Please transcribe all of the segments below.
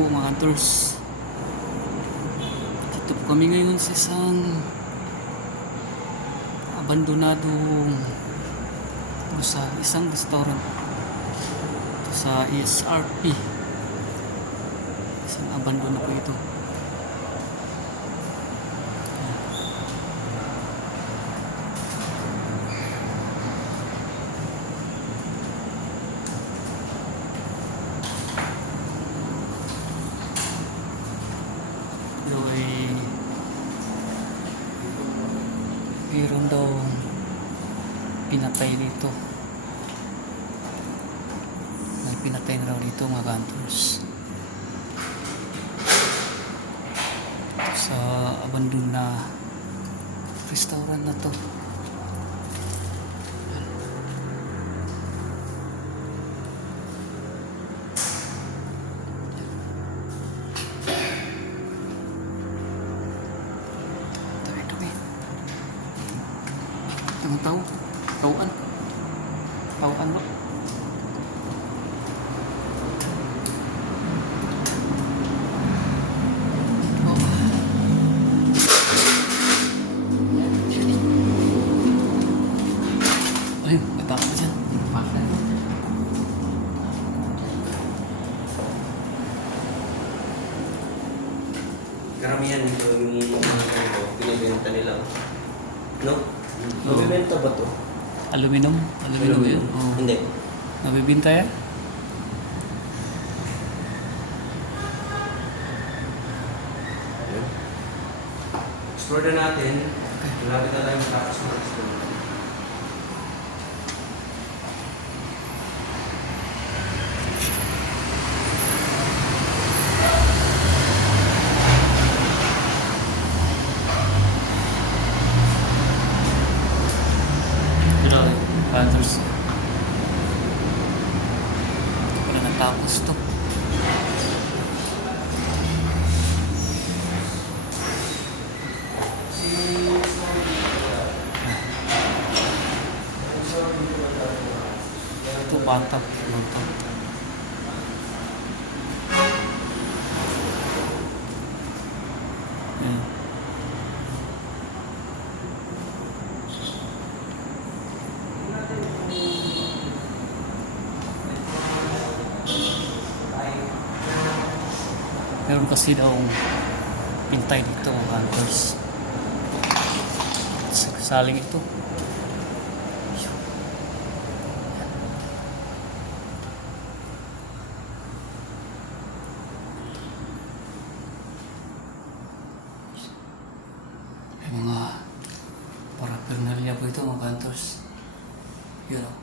po mga hunters. Dito po kami ngayon sa abandonadong sa isang restaurant sa ESRP. Isang abandono po ito. Meron daw pinatay dito. May pinatay na raw dito mga hunters. Sa abandon na restaurant na to. Ang tauan no. Ayun, may baka pa dyan. Karamihan ito yung binibenta nila. No? Mabibenta ba to? Aluminum yun. Oh. Hindi. Nabibinta yan? Explore na natin. Malapit na tayo matapos ng explore. Hunters. Wala natapos to. Ito batap. Ayan. Meron kasi daw pintay dito mga hunters. Saling ito. May mga paraphernalia po ito mga hunters. Yun o.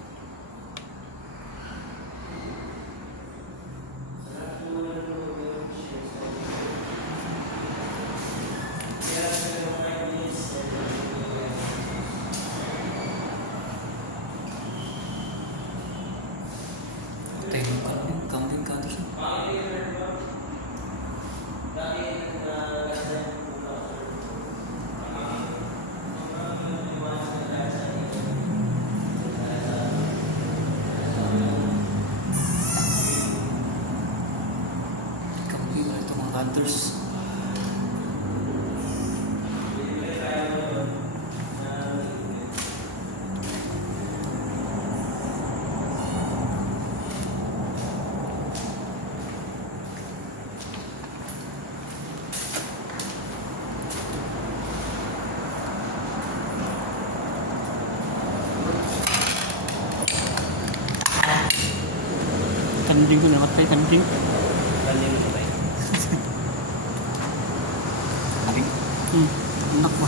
Kamutin ka ito siya. Kamutin ba ito mga hunters? Kanding ko namatay, kanding. Galing mo ba? Anak mo.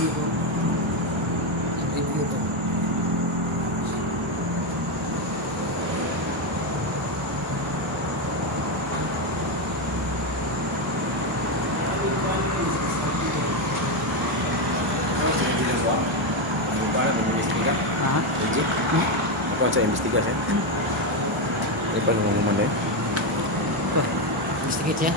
review ko. Review ko. Para menginvestiga. Ah, Legit. Ako sa investiga siya. Ini pa nung umanda eh. investigate ya.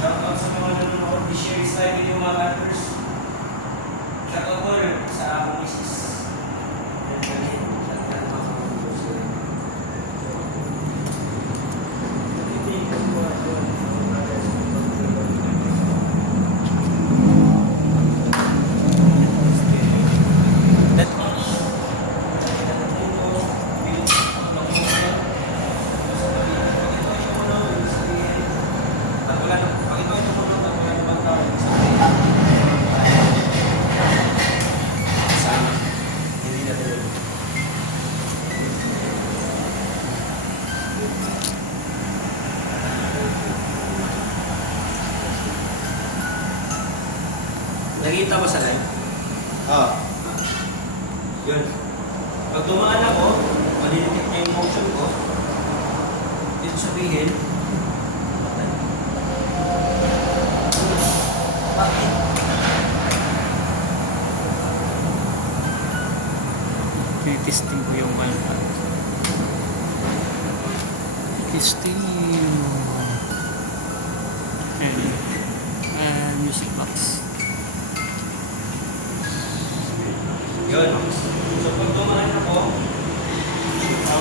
Shoutout sa mga nanonood, i-share sa akin yung mga cutters. Shoutout ko rin sa akong misis. Nakita mo sa live? Ah. Yun. Pag dumaan ako, malilitik niya yung motion ko. Ito sabihin, bakit? Testing ko yung wifi. Testing and music box. Yun. So pag dumaan ako,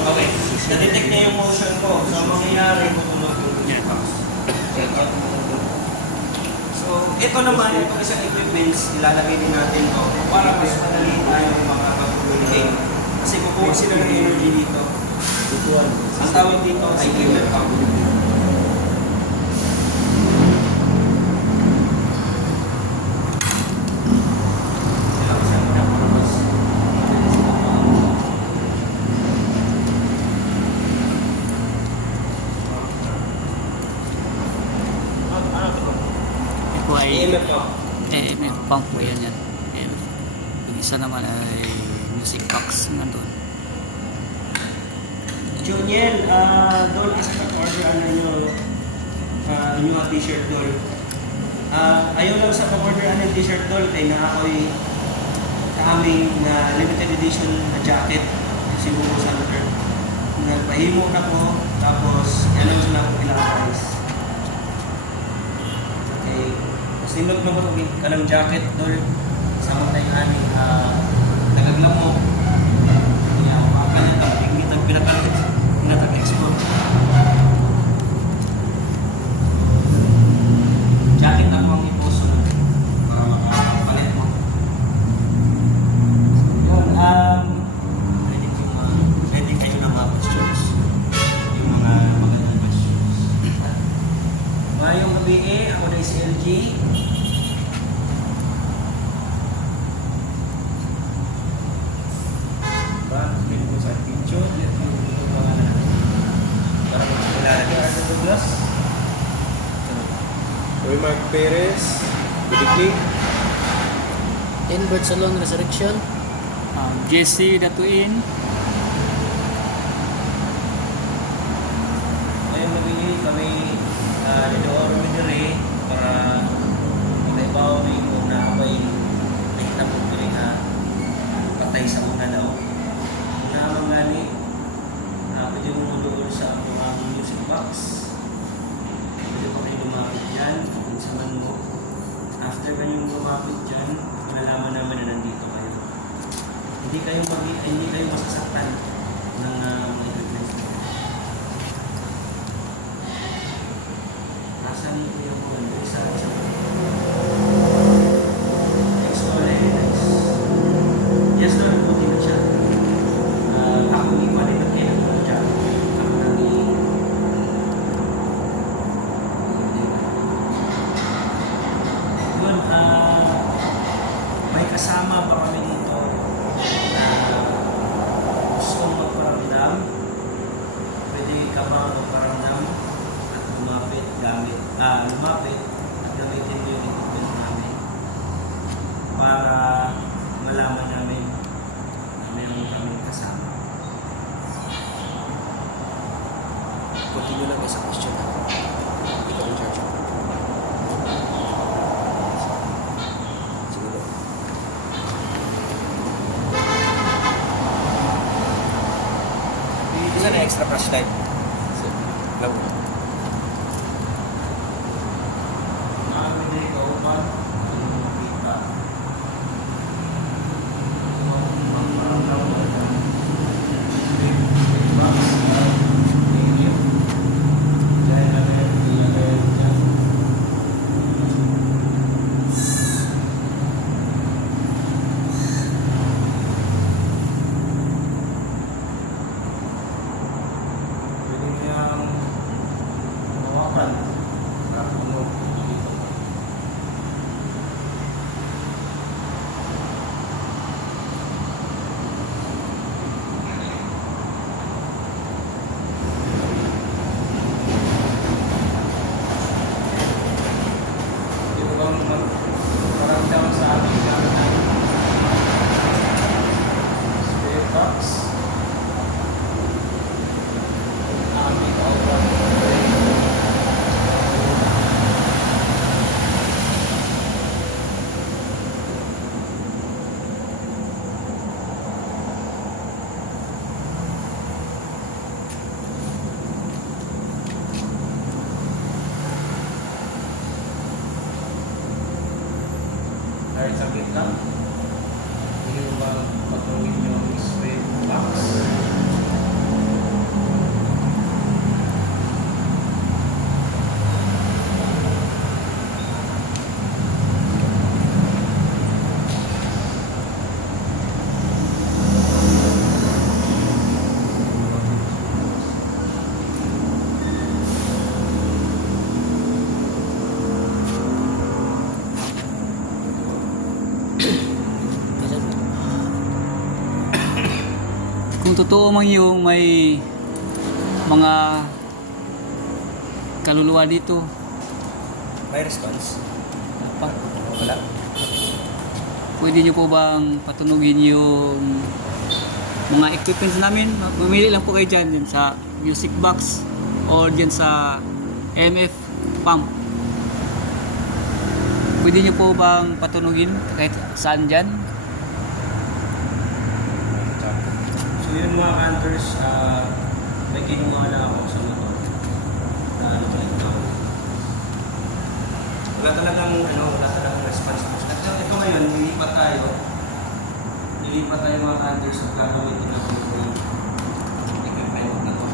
okay, na-detect niya yung motion ko. So ang mangyayari, tutunog yung Yeah. box. So ito naman, itong isang equipments, ilalagay din natin to para mas madali tayo makakapag-communicate. Kasi kukuha sila ng energy dito. Ang tawag dito ay intercom. Ito ay EMF po. EMF pump po yan yan. EMF. Yung isa naman ay music box nandun. Juniel, doon kasi pag-order ano nyo, yung t-shirt doon. Ayaw lang sa pag-order ano yung t-shirt doon, kaya na ako'y kaaming na limited edition na jacket, siguro sa looter. Nagpahimo na ko, tapos announce na ako ilang price. Okay, sinot mo ba kung kanang jacket doon, sama tayo aning nagaglam mo. Kaya ako makakanat ang pingitag pinakalit. Pinatag-export. Jacket ako ang iposo na para makapalit mo. Yun, ready kayo ng mga questions. Yung mga magandang questions. Mayong gabi ako na si LG. Bakit mo sa picture? Para magkakilala ni Arthur Douglas. Roy Mark Perez. Budikli. Inward Salon Resurrection. Jesse Datuin. Ngayong gabi kami nidoor midire para magkaibaw may kung nakabay nakita mo ko rin patay sa una daw. Una naman gani, pwede mo doon sa aming music box. Pwede pa kayo lumapit dyan, kung saan mo. After kanyong lumapit dyan, malalaman naman na nandito kayo. Hindi kayo masasaktan ng mga equipments. Nasaan po yung mga kasama pa kami dito na gustong magparamdam, pwede ka ba magparamdam at lumapit at gamitin mo yung equipment namin para malaman namin na meron kaming kasama. Continue lang kayo sa question. Ikaw in charge. Siguro. Isa na extra flashlight. Lang. Namin din ikaw pa. Kita. Paramdam sa ating gamit ng spirit box. Aming outbound. Kahit sakit lang, hindi mo ba patungin yung spirit box? Kung totoo man yung may mga kaluluwa dito, May response? pa, Wala. pwede nyo po bang patunugin yung mga equipments namin? Pumili lang po kayo dyan sa music box or dyan sa MF pump. Pwede nyo po bang patunugin kahit saan dyan? So yun mga hunters, may kinuha na ako sa motor. Wala talagang response. At ito ngayon, nilipat tayo mga hunters at gagamitin natin yung equipment na to.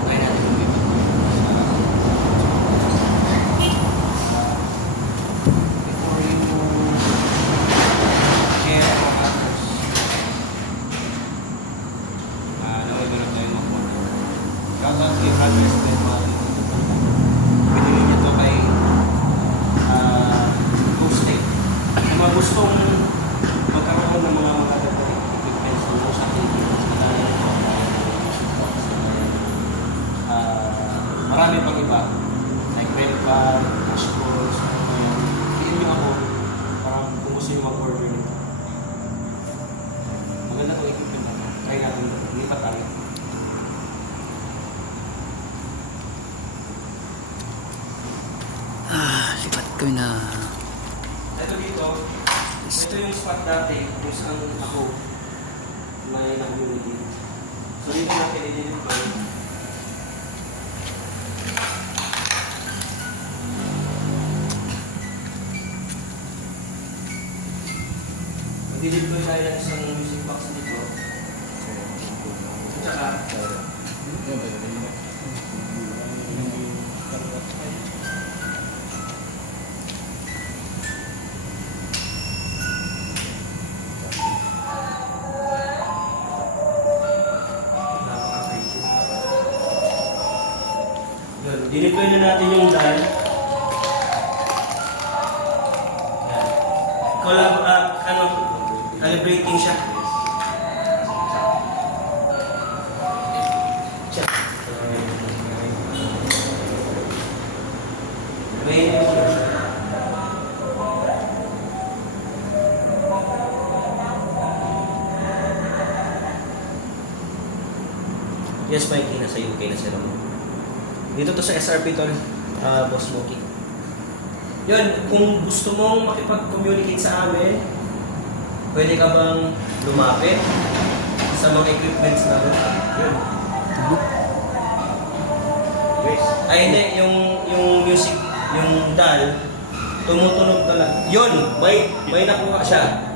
Try natin yung before you share mga hunters. Nawagulot tayo ng phone. Shoutout kay Brothers Ben Mali. Pinili niya ito kay Ghosting. Yung mga gustong magkaroon ng mga equipment sa ating marami pang iba. Like Redbar, Ashballs, tingin niyo ako para kung gusto niyo mag-order nito. Maganda itong equipment natin. Try natin ito. Lipat tayo. Lipat kami na. Ito dito, ito yung spot dati kung saan ako may nag-unity. So dito natin i-delete. Mag-delete tayo ng isang music box dito. At saka, diniploy na natin yung dial. Yan. calibrating siya. May yes, Mikey, nasa UK na sila mo. Dito to sa SRP tol, Boss Moki. Yun, kung gusto mong makipag-communicate sa amin, pwede ka bang lumapit sa mga equipments namin? Yun. Ay hindi, yung music, yung dial, tumutunog talaga. Yun, may nakuha siya.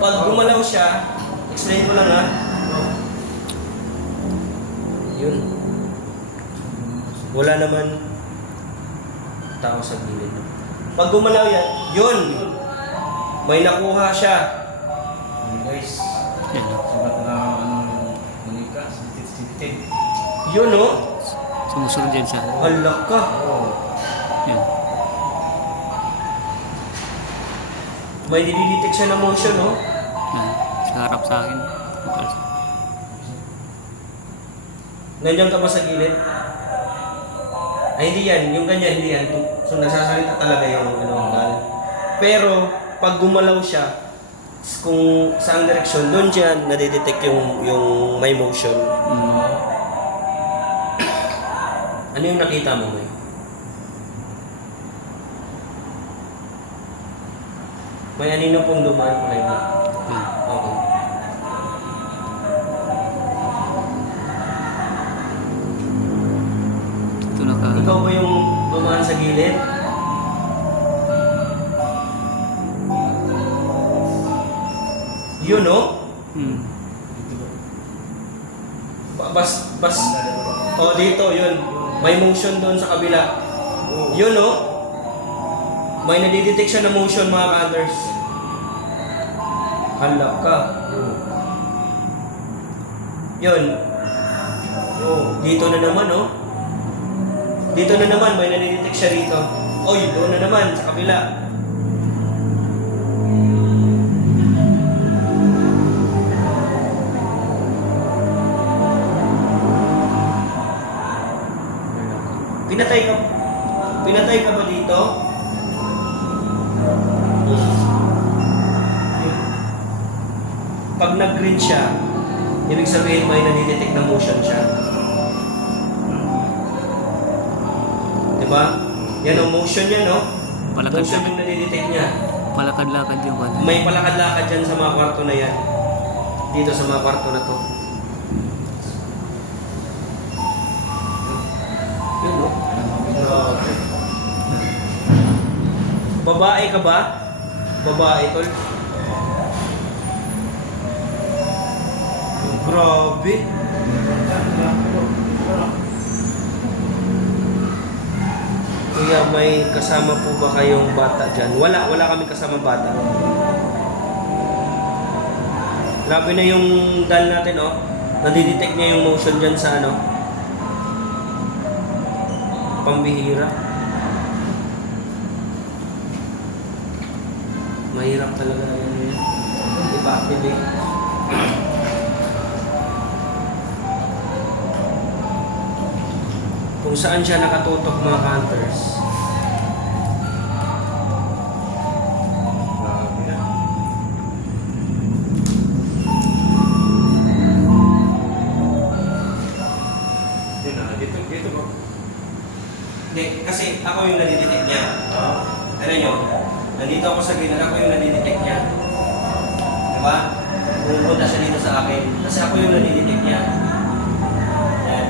Pag gumalaw siya, explain ko lang ha. Yun. Wala naman tao sa gilid. Pag gumalaw yan, yun! May nakuha siya. Guys, Yan. sabat na manika, sitit-sitit. Yun oh! Sumusunod yan siya. Halak ka! Yan. May nididetect siya ng motion oh. Yan. Sa harap sa akin. Nandiyan ka ba sa gilid? Ay, hindi yan. Yung ganyan, hindi yan. So, nagsasalita talaga yung dal. Pero, pag gumalaw siya, kung saan direksyon, doon siya nadidetect yung may motion. Ano yung nakita mo, May? May anino pong dumaan kulay mo. Yan. Okay. Ito naka... Ikaw ba yung dumaan sa gilid? Yun, no? Hmm. Bas. Oh, dito, yun. May motion doon sa kabila. Yun, no? May nadidetect siya na motion, mga cutters. Halak ka. Yun. Dito na naman, no? Dito na naman, may nadidetect siya rito. Oy, doon na naman, sa kabila. Pinatay ka ba dito? Pag nag-green siya, ibig sabihin may nadidetect na motion siya. Diba? Yan ang motion niya, no? Palakad Motion yung nadidetect niya. Palakad-lakad yung wala. May palakad-lakad dyan sa mga kwarto na yan. Dito sa mga kwarto na to. Yun, no? Grabe. Babae ka ba? Babae, tol? Grabe. Kuya, may kasama po ba kayong bata dyan? Wala kami kasama bata. Grabe na yung dal natin, oh. Nadidetect niya yung motion dyan sa ano. Pambihira. Mahirap talaga yun. I-activate. Kung saan siya nakatutok, mga hunters. Grabe na. Dito ba? Hindi, kasi ako yung nadidetect niya. Alam nyo, nandito ako sa green, ako yung nadidetect niya. Diba? Pumunta siya dito sa akin, kasi ako yung nadidetect niya. Yan.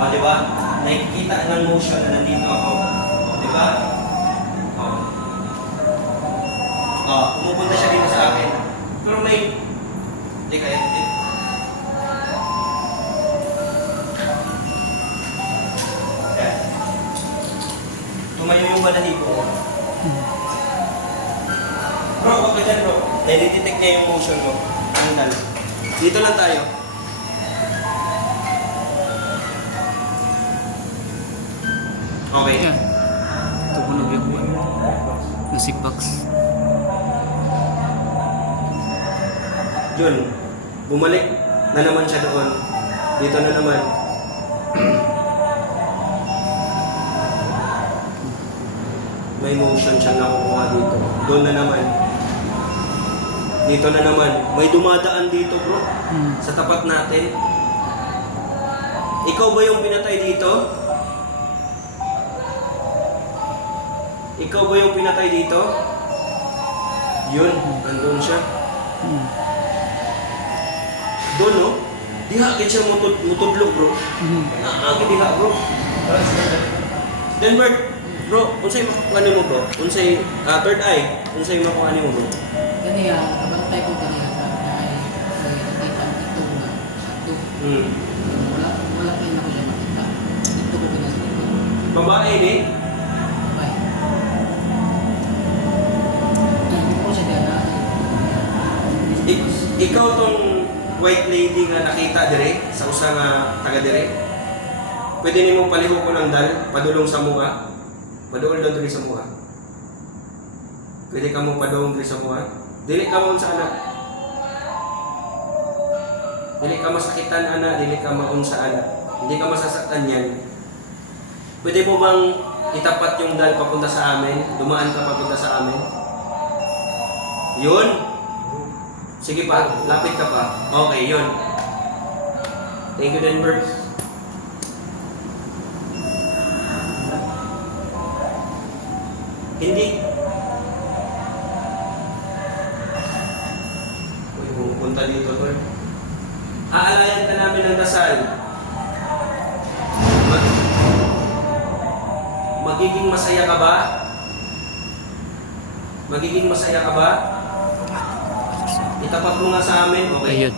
O, diba? Nakikita ng motion na nandito ako. Diba? O, pumupunta siya dito sa akin. Pero may... Hindi kaya... Tumayo yung balahibo ko. Bro, wag ka dyan bro. Nadi-detect niya yung motion mo. Andal. Dito lang tayo. Okay. Yan. Tumunog yung wala. music box. Yun, bumalik na naman siya doon. Dito na naman. May motion siyang nakukuha dito. Doon na naman. Dito na naman. May dumadaan dito, bro. Sa tapat natin. Ikaw ba yung pinatay dito? Ikaw ba yung pinatay dito? Yun, nandun siya. Doon, no? Diha, kaya siya mutudlo, bro. Naagi diha, bro. Denver, bro, unsay makukuha mo, bro? Unsay, third eye, unsay makukuha mo, bro? Kaniya, kabantay ko kaniya sa ay nakita ito nga ito. Wala kayo na ko siya makita. Ito ko kaniya sa ito. Babae, ni? Bye. Hindi ko siya kaya na. Ikaw tong white lady nga nakita dire sa usa nga taga dire. Pwede nimo palihok ko ng dal, padulong sa mukha. Padulong daw diri sa mukha. Pwede ka mo padulong diri sa mukha. Dili ka mo sa anak. Dili ka masakitan anak, dili ka maun sa anak. Hindi ka masasaktan yan. Pwede mo bang itapat yung dal papunta sa amin? Dumaan ka papunta sa amin? Yun. Sige pa, lapit ka pa. Okay, yun. Thank you, Denver. Hindi. Uy, pupunta dito, tol. Aalayan ka namin ng dasal. Magiging masaya ka ba? Magiging masaya ka ba? Itapat mo nga sa amin, okay? Ayun.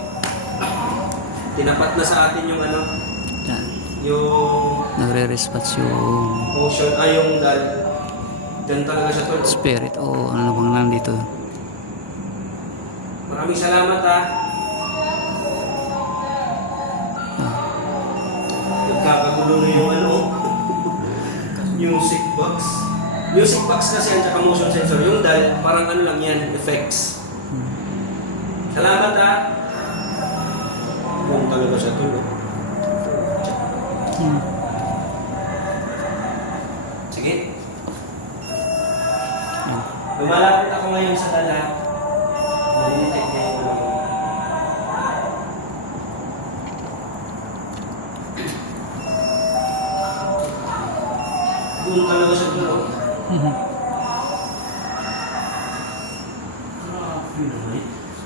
Tinapat na sa atin yung ano, Yan. yung Nagre-response yung motion, yung dal. Diyan talaga siya tol. spirit o ano bang nandito. Maraming salamat ha. Nagkakagulo na yung ano, music box. Music box kasi yan, tsaka motion sensor. Yung dal, parang ano lang yan, effects. Salamat ha. Kung talaga siya tol. Sige. Lumalapit ako ngayon sa dala. Nalilitik niya yung ano. Doon talaga siya tol.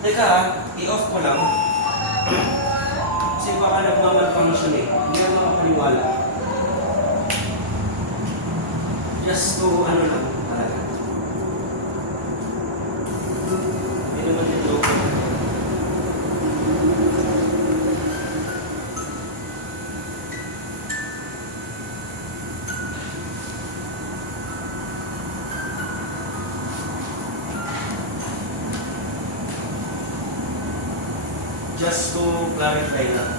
Teka, i-off ko lang. Kasi baka nagmamalfunction eh. Hindi ako makapaniwala. Just to ano lang talaga. Hindi naman ito. Just to clarify lang.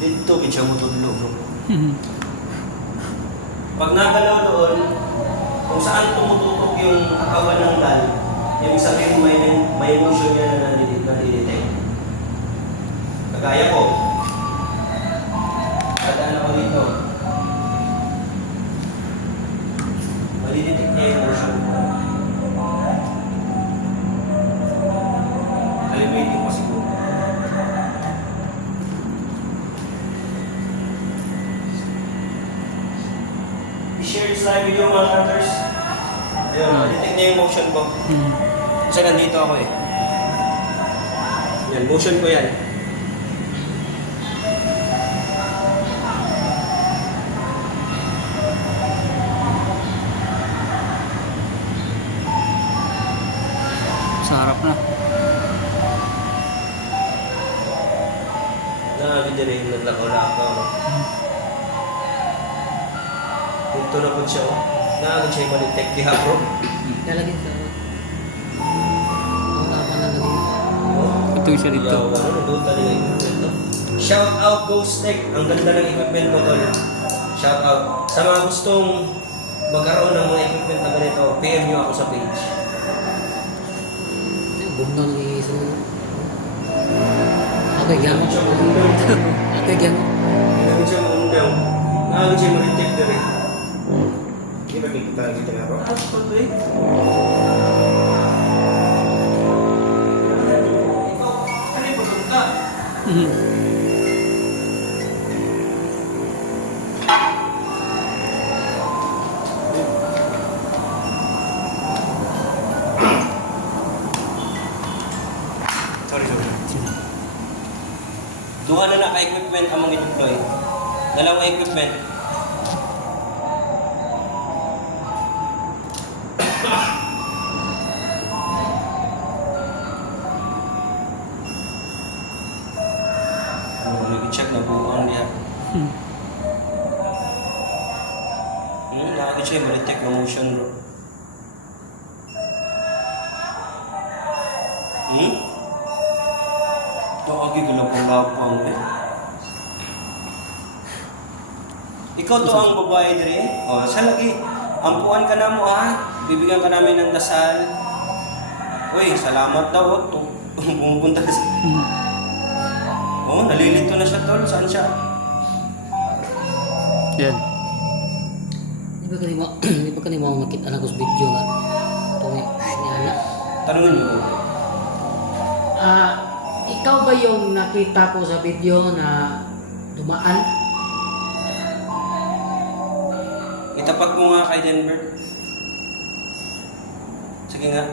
Dito, siya mo tudlo, bro. Pag nagalaw doon, kung saan tumututok yung katawan ng dal, ibig sabihin may motion yan na nandidetect. Kagaya ko, dadaan ako dito. Malidetect niya yung motion. Calibrating ko siguro. I-share this live video mga cutters. Ayun, malidetect niya yung motion ko. Kasi nandito ako eh. Yan, motion ko yan. Sa harap na. Nakakita rin yung naglakaw-lakaw. No? Dito na po siya. Oh. Nakakita siya yung malidetect. Diha bro. Lalagyan sa. Ang tapa na lagyan. Ito siya dito. Yaw, ano, nandun talaga yung equipment, no? Shout out Ghost Tech. Ang ganda ng equipment mo, tol. Shout out. Sa mga gustong magkaroon ng mga equipment na ganito, PM nyo ako sa page. Bungang iiso. Okay, gano'n. Siya mundang. Okay, gano'n. Ginamit siya mundang. Nakagin siya ma-detect na rin. Hindi ba kita nga bro? Ah, patuloy. Ikaw, ano yung papunta? Mhm. Sorry. Duha na naka-equipment ang mga deploy. Dalawang equipment. Ano nag-check na buuan niya. Hmm. Nakakit siya yung ma-detect ng motion, bro. Nakakit ko lang pang lapang, eh. Ikaw to ang babae dire. O, siya lagi. Ampuan ka na mo, ha? Bibigyan ka namin ng dasal. Uy, salamat daw. Pumupunta ka sa... Mhm. Oh, nalilito na siya, tol. Saan siya? Yan. Di ba kanimo mo makita na ko sa video nga. Tungi ni anak. Tanungin mo, tol. Ikaw ba yung nakita ko sa video na dumaan? Itapat mo nga kay Denver. Sige nga.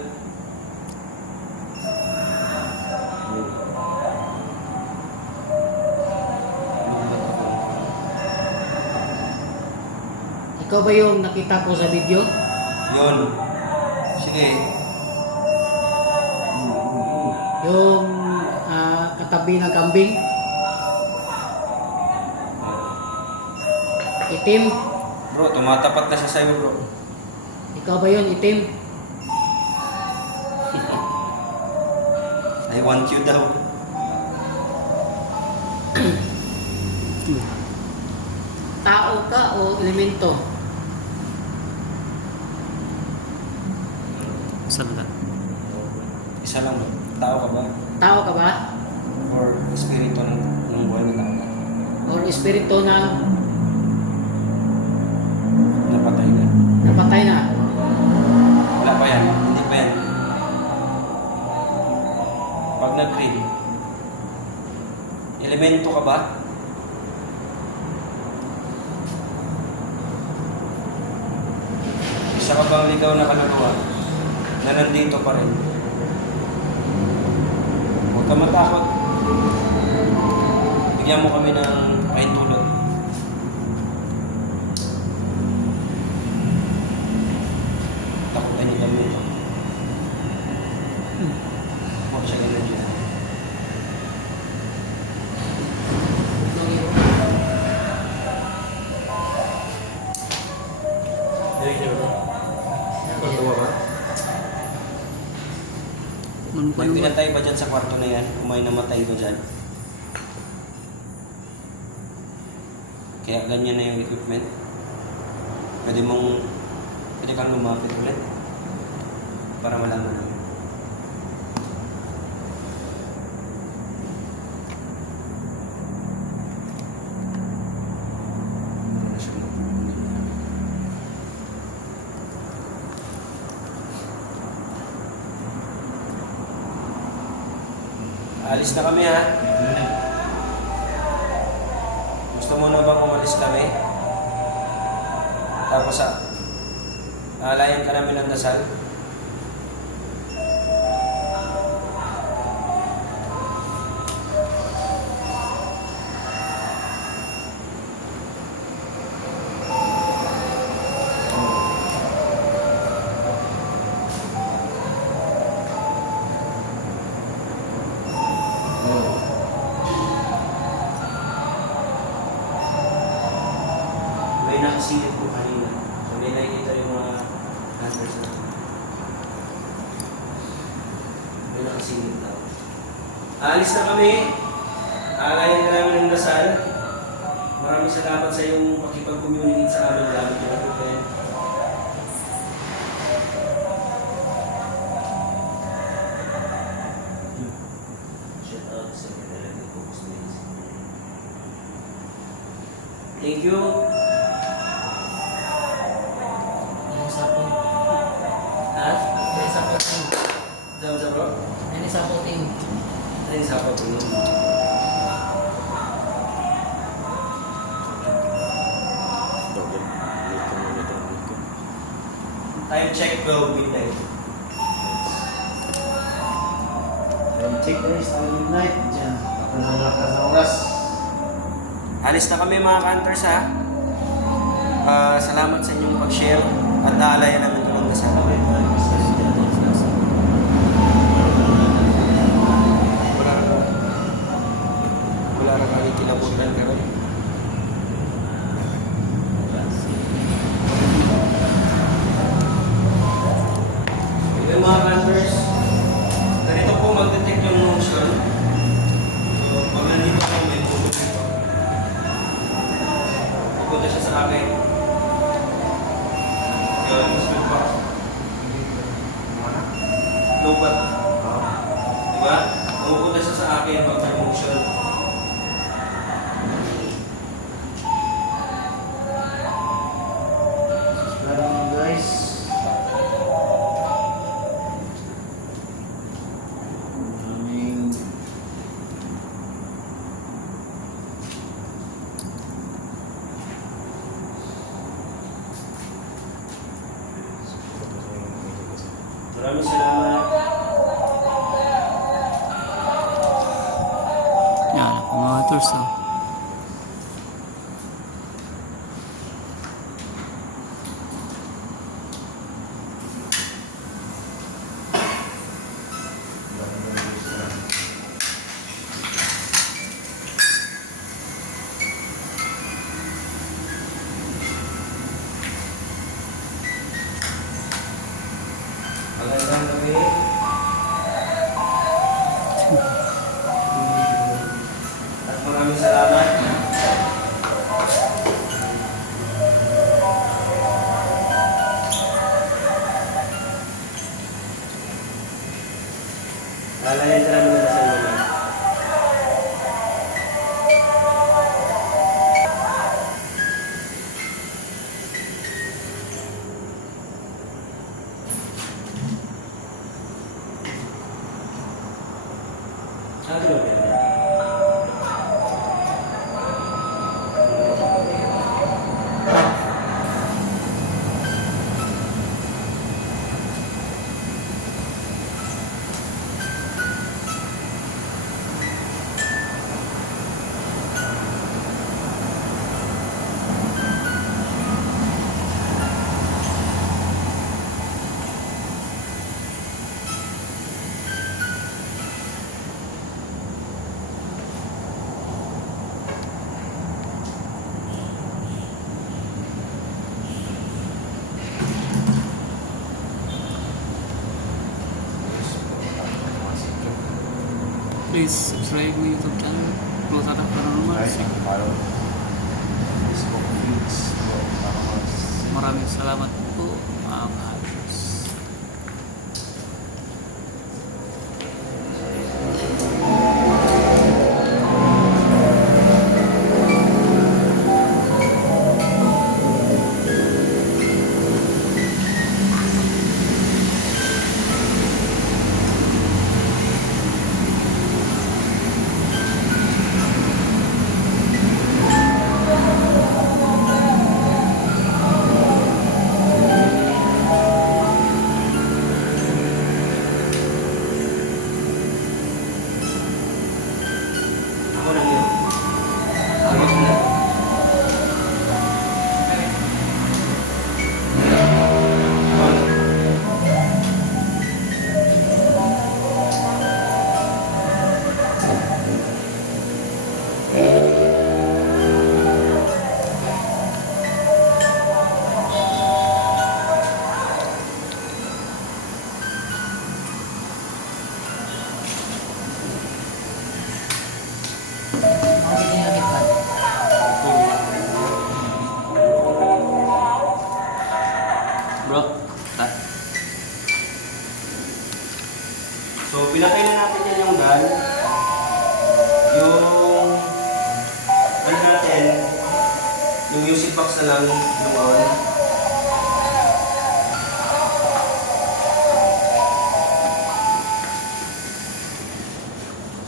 Ikaw ba yung nakita ko sa video? Yun. Sige. Yung katabi ng kambing? Itim? Bro, tumatapat na siya sa'yo, bro. Ikaw ba yun, itim? I want you daw. Tao ka o elemento? Saan na? Isa lang, bro. Tao ka ba? Tao ka ba? Or espiritu ng buhay na tao? Or espiritu na Napatay na. napatay na? Wala pa yan. Hindi pa yan. Pag nag-cream, elemento ka ba? Isa ka bang ligaw na kaluluwa na nandito pa rin? Huwag ka matakot. Bigyan mo kami ng pahintulot. Takutan niyo kami ito. Huwag siya energy. Pagtuwa ba? Ano pa May naman? pinatay ba dyan sa kwarto na yan? Kung may namatay ba dyan? Kaya ganyan na yung equipment. Pwede kang lumapit ulit. Para malaman namin. Ano siya magpupunin niya? Alis na kami, ha? Gusto mo na bang umalis kami? Tapos aalayan ka namin ng dasal? May nakasilip ko kanina. So may nakikita yung mga hunters na. May nakasilip daw. Aalis na kami. Aalayan na namin ng dasal. Maraming salamat sa iyong pakipag-communicate sa amin. Lalo ko na po. Shout out sa mga talagang focus na yun. Thank you. Yan sa po. Ha? Yan sa po team. Jam sa bro? Yan sa po team. Ano yung sapa po yun? Time check 12 midnight. Check guys, all midnight. Diyan. Ako na lakas na oras. Alis na kami mga kanters ha. Salamat sa inyong pag-share at naalayan namin ito ng dasal. Wala na kami tinabutan pero ito mga kanters, ganito po mag-detect yung motion. So, pag nandito ko, may pupunta siya sa akin. Yun, split box. Lobat. Diba? Pumupunta siya sa akin pag may motion. Maraming guys. Maraming Maraming salamat. Yan ako mga tools. Oh. Magandang gabi. At maraming salamat. Lalayan ka namin na sa mga. Ano ba yan? Please subscribe my YouTube channel. Close out of Paranormal. Maraming salamat po mga ka-tools. bro. So, pinatay na natin yan yung gun. Yung ano natin, yung music box na lang yung on.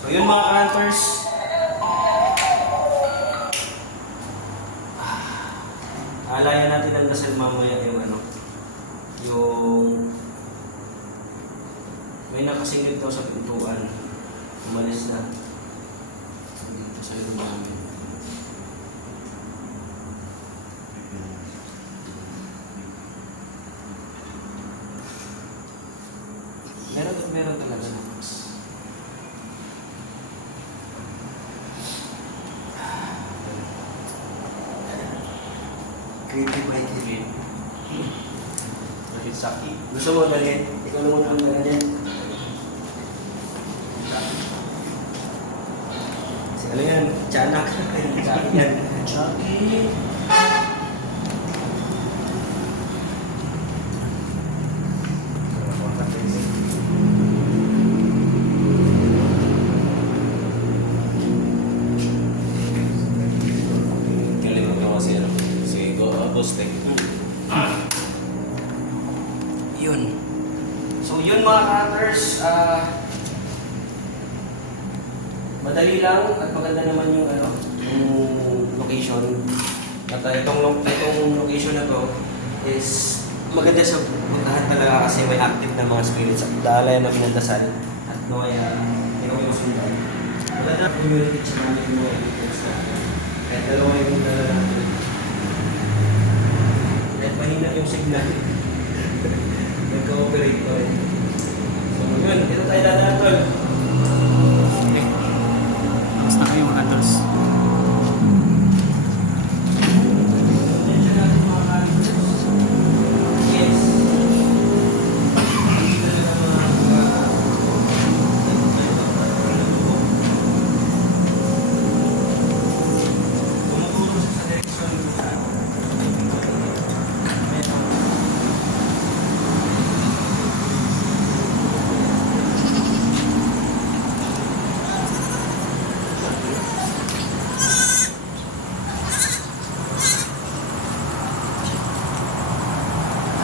So, yun mga hunters. Alayan natin ang dasal mamaya yung ano, yung may nakasingit daw sa pintuan. Umalis na. Dito sa loob namin. Meron talaga na. Creepy by creepy. Bakit saki? Gusto mo galit? Ikaw naman ang ganyan. Si ano yan? Tiyanak. Tiyanak yan. Chucky! Kalimutan ko kasi ano, si Ghostek. Yun. So yun mga hunters, madali lang at maganda naman yung ano, yung location. At itong location na to is maganda sa puntahan talaga kasi may active na mga spirits at daalay na pinandasal at nawaya ikaw yung sundan. Maganda community sa namin yung mga events natin. Kahit dalawa yung dala natin. Kahit mahina yung signal. Nag-cooperate pa rin. So yun, dito tayo dadaan tol. Okay. Tapos na kayo mga hunters. Yes.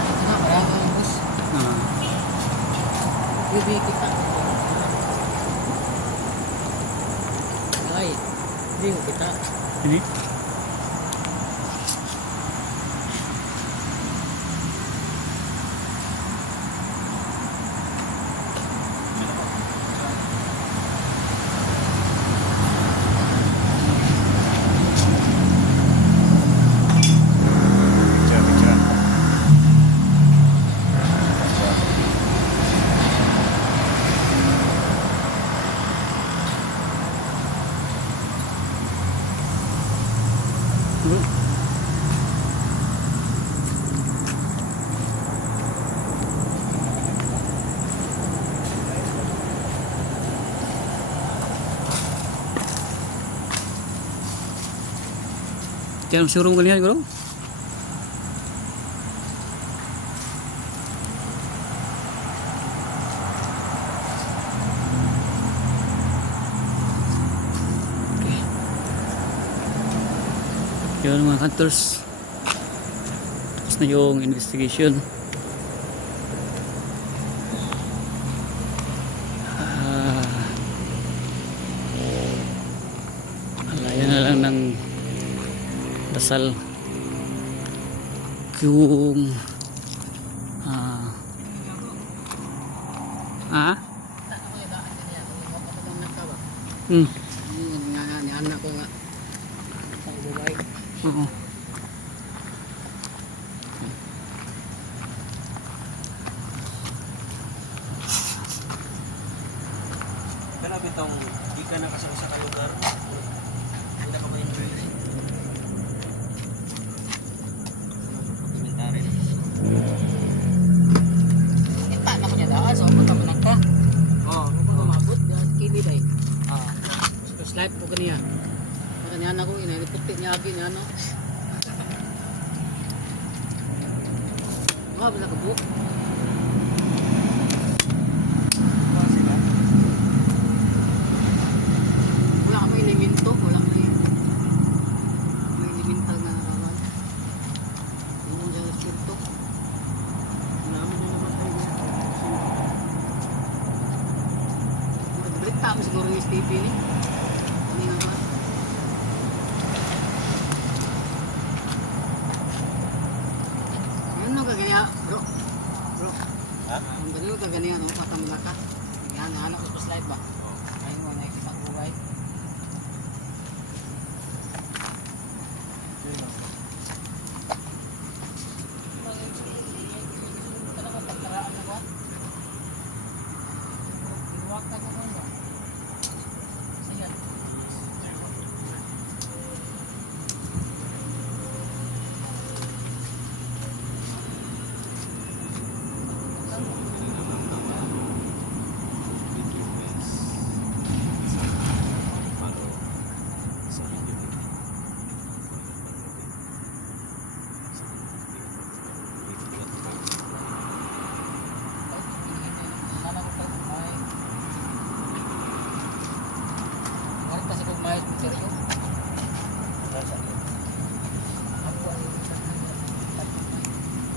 Ito na, kaya nga yung boss. Bibi kita. Ay, bibi mo kita. Ini? Jangan suruh kalian bro. Yun mga hunters, tapos na yung investigation. Alayan na lang ng dasal yung Ni anak ko nga. Sa babae. oo. Grabe itong di ka nakasama sa lugar. Hindi ka ma-enjoy. Komentary. Kita na mo niya daan. So, ako naman ka. Oo. Ako mabot. Kini day. First life ko kaniya. Kanya na ko inay puti niya agi niya no. Wala ba ka buo? Wala kami elemento, wala kami may elemental na naraman. Yung dyan espiritu. Wala mo na naman tayo na. Balik tama siguro yung STP ni. Ano nga ba? Ano kagaya, bro? Bro. Ha? Ang ganito kagaya, no? Matamla ka. Yan, anak ko slide ba? Ayun mo, nakikita ko buhay.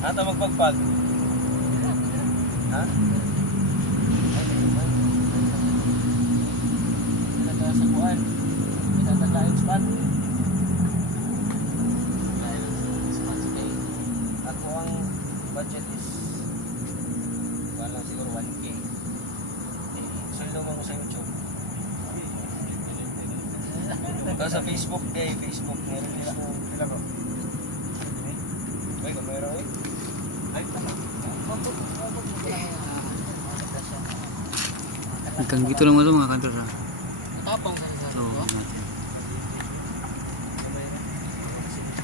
Ata magpagpag. Ha? Pinatala sa buwan. Pinatala yung spot. Ako ang budget is wala siguro 1K. Sweldo mo ko sa YouTube. Ito sa Facebook, Facebook meron nila ko. Pila ko? Uy, kung meron eh. Ay, Hanggang dito lang mga kantor ha. Tapang sa So,